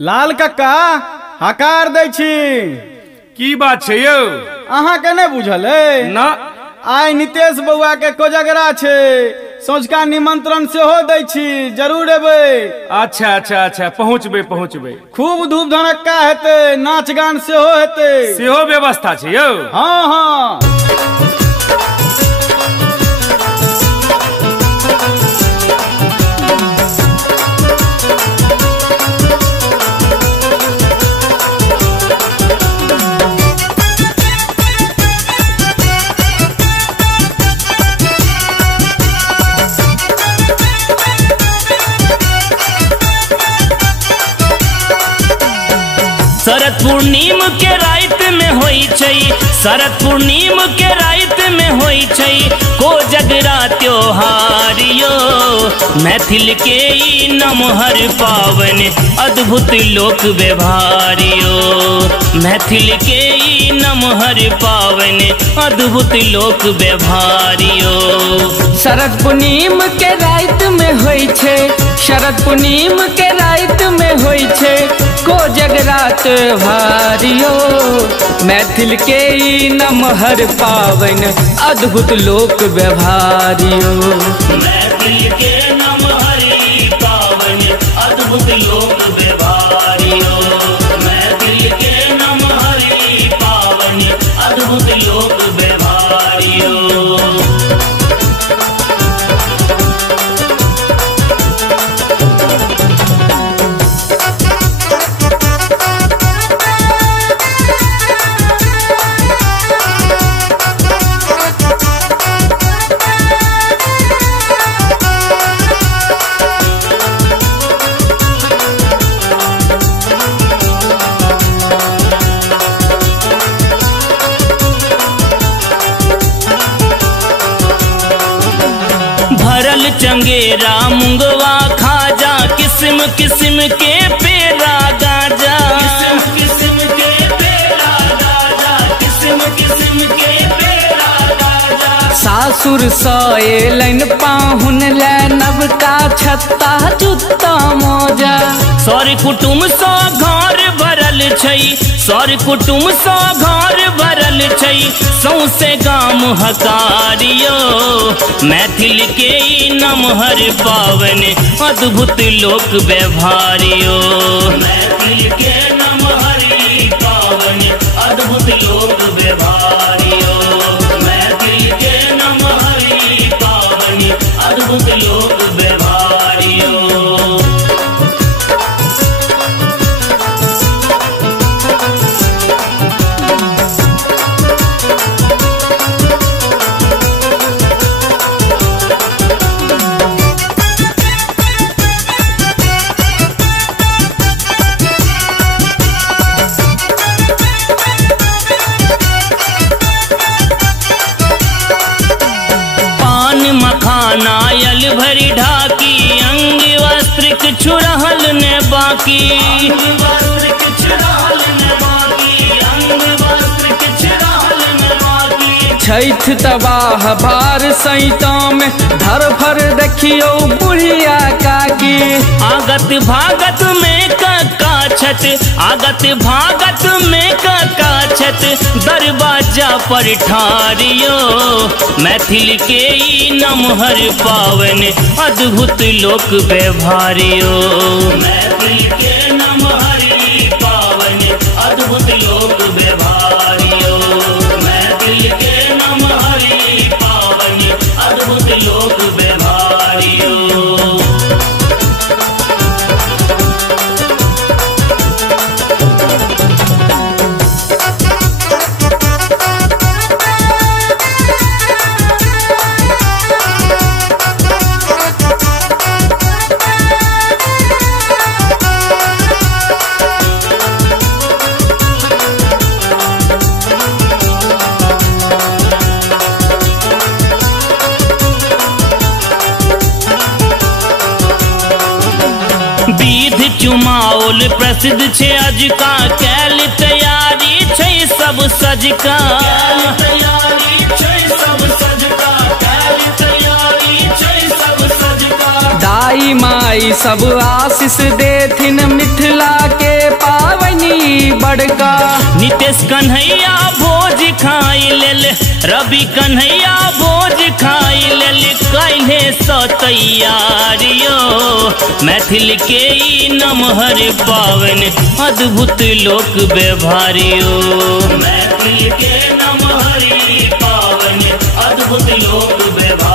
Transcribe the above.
लाल कक्का हकार दै छी। की बात छै यौ? अहाँ के नहीं बुझल है ना। आइ नीतीश बउआ के कोजगरा छै, सोझका निमंत्रण सेहो दै छी, जरूर एबै। अच्छा अच्छा अच्छा, पहुँचबै। खूब धूप धड़क्का हेतै, नाच गान सेहो हेतै। सेहो व्यवस्था छै यौ? हाँ हाँ। शरद पूर्णिम के रात में होई छै, शरद पूर्णिम के रात में होई छै कोजगरा त्योहार यो। मैथिल के ई नमहर पावन अद्भुत लोक व्यवहार यो। मैथिल के ई नमहर पावन अद्भुत लोक व्यवहार यो। शरद पूर्णिम के रात में होई छै, शरद पूर्णिम के रात में होई छै कोजगरा त्योहार यो। मैथिल के ई नमहर पावन अद्भुत लोक व्यवहार यो। मैथिल के नमहर ई पावन अद्भुत लोक व्यवहार यो। मैथिल के नमहर ई पावन अद्भुत लोक व्यवहार यो। भरल चंगेरा मुंगवा खाजा, किस्म किस्म के पेड़ा गाजा, किस्म किस्म के पेड़ा गाजा, किस्म किस्म के पेड़ा गाजा। सासुर सएलन पाहुन ले नवका छत्ता जुत्ता मोजा। सर कुटुम सा घर भरल छै, सर कुटुम सा घर भरल छै सौसे गाम हकारियो। मैथिल के ई नमहर पावन अद्भुत लोक व्यवहारियो। मैथिल के नमहर ई पावन अद्भुत लोक व्यवहारियो। मैथिल के नमहर ई पावन अद्भुत लोक व्यवहारियो। नायल भरी ढाकी, अंग वस्त्र किछु रहल ने बाकी। अंग वस्त्र किछु रहल ने बाकी, अंग वस्त्र किछु रहल ने बाकी। छैठ तबाह भार सैता में धर भर देखियो बुढ़िया काकी। आगत भागत में कक्का छत, आगत भागत में कक्का छत दरवाजा पर ठारियो। मैथिल के ई नमहर पावन अद्भुत लोक व्यवहारियो। मैथिल के नमहर ई पावन अद्भुत लोक व्यवहारियो। मैथिल के नमहर ई पावन अद्भुत लोक व्यवहारियो। विध चुमाओल प्रसिद्ध छे अजका, कैल तैयारी छै सब सजका। तैयारी छै सब सजका, कैल तैयारी छै सब सजका। दाई माई सब आशीष देथिन मिथिला के कन्हैया भोज खाई ले, रवि कन्हैया भोज खाई ले, कहे सो तैयारियो मैथिल के ई नमहर पावन अद्भुत लोक व्यवहारियो, मैथिल के नमहर पावन अद्भुत लोक व्यवहार।